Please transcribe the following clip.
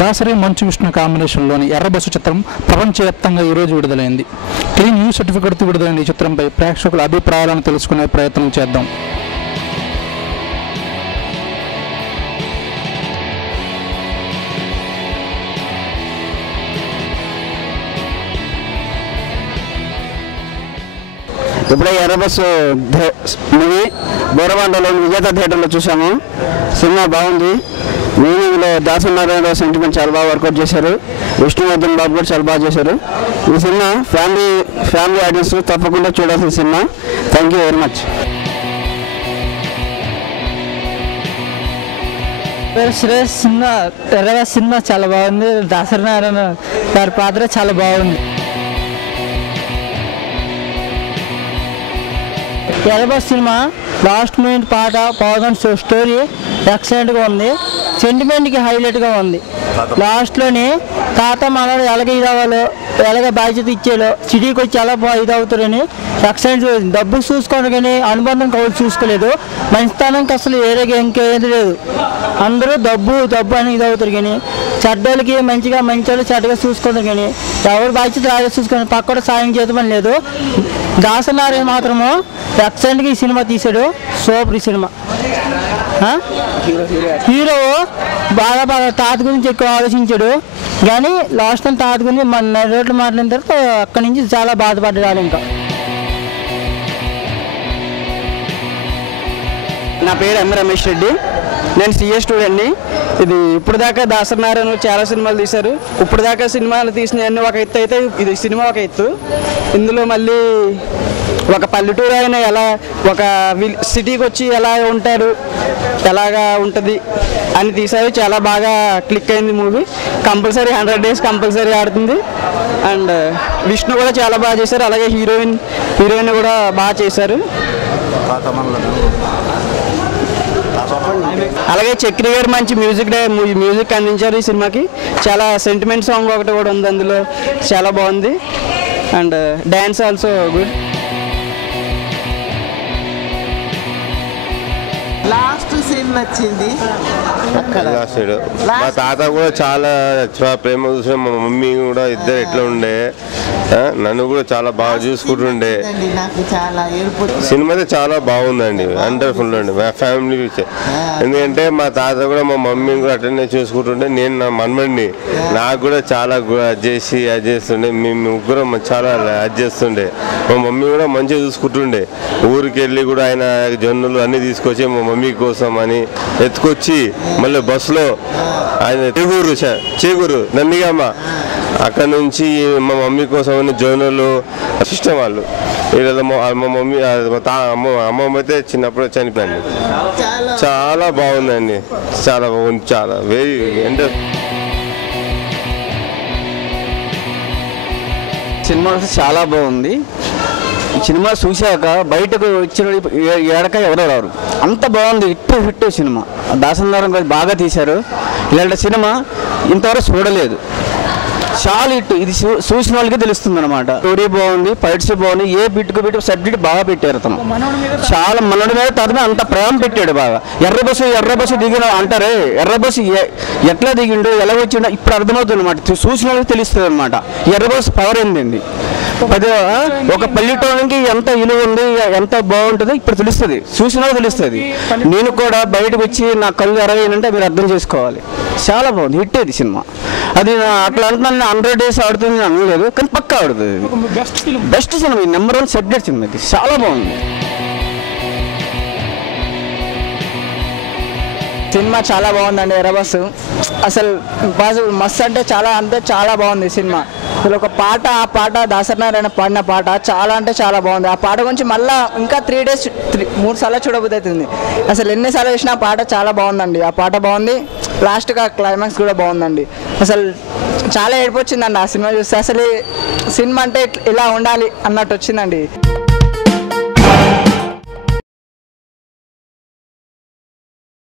దాసరి మంచు విష్ణు కాంబినేషన్లోని ఎర్రబస్సు చిత్రం ప్రపంచవ్యాప్తంగా ఈరోజు విడుదలైంది. క్లీన్ యూ సర్టిఫికెట్తో విడుదలైన ఈ చిత్రంపై ప్రేక్షకుల అభిప్రాయాలను తెలుసుకునే ప్రయత్నం చేద్దాం. ఇప్పుడే ఎర్రబస్సు మూవీ బోరబండలోని విజేత థియేటర్లో చూసాము. సినిమా బాగుంది. మీనింగ్లో దాసనారాయణ సెంటిమెంట్ చాలా బాగా వర్కౌట్ చేశారు. విష్ణువర్ధన్ బాబు కూడా చాలా బాగా చేశారు. ఈ సినిమా ఫ్యామిలీ ఆడియన్స్ తప్పకుండా చూడాల్సిన cinema. Thank you very much. Suresh cinema చాలా బాగుంది. దాసనారాయణ గారి పాత్ర చాలా బాగుంది. ఎర్రబస్ సినిమా లాస్ట్ మినిట్ పాట పవన్ స్టోరీ ఎక్సలెంట్గా ఉంది. సెంటిమెంట్కి హైలైట్గా ఉంది. లాస్ట్లోని తాత మనడు ఎలాగ ఇదవ్వాలో ఎలాగ బాధ్యత ఇచ్చేలో సిటీకి వచ్చి ఎలా ఇదవుతారని ఎక్సలెంట్. డబ్బు చూసుకోండి కానీ అనుబంధం కౌలు చూసుకోలేదు. మంచితనంకి అసలు ఏరేగా ఇంకేది లేదు. అందరూ డబ్బు అని ఇదవుతారు కానీ చెడ్డోళ్ళకి మంచి వాళ్ళు చెడ్డగా చూసుకుంటారు కానీ ఎవరు బాధ్యత రాగా చూసుకొని పక్కడ సాయం చేద్దామని లేదు. దాసనారాయణ మాత్రము ఎక్సలెంట్గా ఈ సినిమా తీశాడు. సూపర్ ఈ సినిమా. హీరో బాగా తాత గురించి ఎక్కువ ఆలోచించాడు కానీ లాస్ట్ టైం తాత గురించి మన రోడ్లు మాట్లాడిన తర్వాత అక్కడి నుంచి చాలా బాధపడ్డాడు. ఇంకా నా పేరు ఎం రమేష్ రెడ్డి. నేను సిఏ స్టూడెంట్ని. ఇది ఇప్పుడు దాకా దాసనారాయణ చాలా సినిమాలు తీశారు. ఇప్పుడు దాకా సినిమాలు తీసినవన్నీ ఒక ఎత్తు అయితే ఇది సినిమా ఒక ఎత్తు. ఇందులో మళ్ళీ ఒక పల్లెటూరు ఆయన ఎలా ఒక సిటీకి వచ్చి ఎలా ఉంటాడు ఎలాగా ఉంటుంది అని తీశారు. చాలా బాగా క్లిక్ అయింది మూవీ. కంపల్సరీ 100 days కంపల్సరీ ఆడుతుంది. అండ్ విష్ణు కూడా చాలా బాగా చేశారు. అలాగే హీరోయిన్ కూడా బాగా చేశారు. అలాగే చక్రి గారు మంచి మ్యూజిక్ అందించారు ఈ సినిమాకి. చాలా సెంటిమెంట్ సాంగ్ ఒకటి కూడా ఉంది అందులో. చాలా బాగుంది. And dance also good. Last scene నచ్చింది. మా తాత కూడా చాలా ప్రేమ చూసిన. మా మమ్మీ కూడా ఇద్దరు ఎట్లా ఉండే, నన్ను కూడా చాలా బాగా చూసుకుంటుండే. సినిమా అయితే చాలా బాగుందండి. వండర్ఫుల్ అండి. మా ఫ్యామిలీ ఎందుకంటే మా తాత కూడా మా మమ్మీని కూడా అట్లనే చూసుకుంటుండే. నేను నా మనమడిని నాకు కూడా చాలా అది చేస్తుండే. మేము ముగ్గురం చాలా అది చేస్తుండే. మా మమ్మీ కూడా మంచిగా చూసుకుంటుండే. ఊరికి వెళ్ళి కూడా ఆయన జొన్నలు అన్నీ తీసుకొచ్చి మా మమ్మీ కోసం అని ఎత్తుకొచ్చి మళ్ళీ బస్సులో ఆయన చేకూరు నందిగామ అక్కడ నుంచి మా మమ్మీ కోసం జోనులు సిస్టమ్ వాళ్ళు వీళ్ళ మా మమ్మీ అమ్మమ్మ అయితే చిన్నప్పుడు చనిపోయింది. చాలా బాగుందండి. చాలా బాగుంది. చాలా వెరీ అంటే సినిమా చాలా బాగుంది. ఈ సినిమా చూశాక బయటకు వచ్చిన ఏడక ఎవరో రారు. అంత బాగుంది. Hit cinema. దాసనారాయణ గారు బాగా తీశారు. ఇలాంటి సినిమా ఇంతవరకు చూడలేదు. చాలా హిట్. ఇది చూసిన వాళ్ళకి తెలుస్తుంది అనమాట. స్టోరీ బాగుంది. ఫైట్స్ బాగుంది. ఏ బిట్టు సబ్జెక్ట్ బాగా పెట్టారు. అతను చాలా మనోడి మీద తను అంత ప్రేమ పెట్టాడు బాగా. ఎర్రబస్సు దిగిన అంటారే. ఎర్రబస్సు ఎట్లా దిగిండు ఎలా వచ్చిండో ఇప్పుడు అర్థమవుతుంది అనమాట. చూసిన వాళ్ళకి తెలుస్తుంది అనమాట. ఎర్రబస్సు పవర్ ఏంది. ఒక పల్లెటూరికి ఎంత విలువ ఉంది, ఎంత బాగుంటుందో ఇప్పుడు తెలుస్తుంది. చూసినా తెలుస్తుంది. నేను కూడా బయటకు వచ్చి నా కళ్ళు ఎరవేయాలంటే మీరు అర్థం చేసుకోవాలి. చాలా బాగుంది. హిట్ అది సినిమా. అది అట్లా అంటున్నాను 100 days ఆడుతుంది అనలేదు కానీ పక్కా ఆడుతుంది. Best cinema. Number 1 subject cinema. ఇది చాలా బాగుంది. సినిమా చాలా బాగుందండి. ఎర్రబస్సు అసలు మస్తు అంటే చాలా బాగుంది సినిమా. అసలు ఒక పాట, ఆ పాట దాసనారాయణ పాడిన పాట చాలా చాలా బాగుంది. ఆ పాట గురించి మళ్ళీ ఇంకా 3 days 3 సార్లు చూడబుద్ధి అవుతుంది. అసలు ఎన్నిసార్లు చూసినా ఆ పాట చాలా బాగుందండి. ఆ పాట బాగుంది. లాస్ట్గా క్లైమాక్స్ కూడా బాగుందండి. అసలు చాలా ఏడిపోచ్చిందండి ఆ సినిమా చూస్తే. అసలు సినిమా అంటే ఇలా ఉండాలి అన్నట్టు వచ్చిందండి.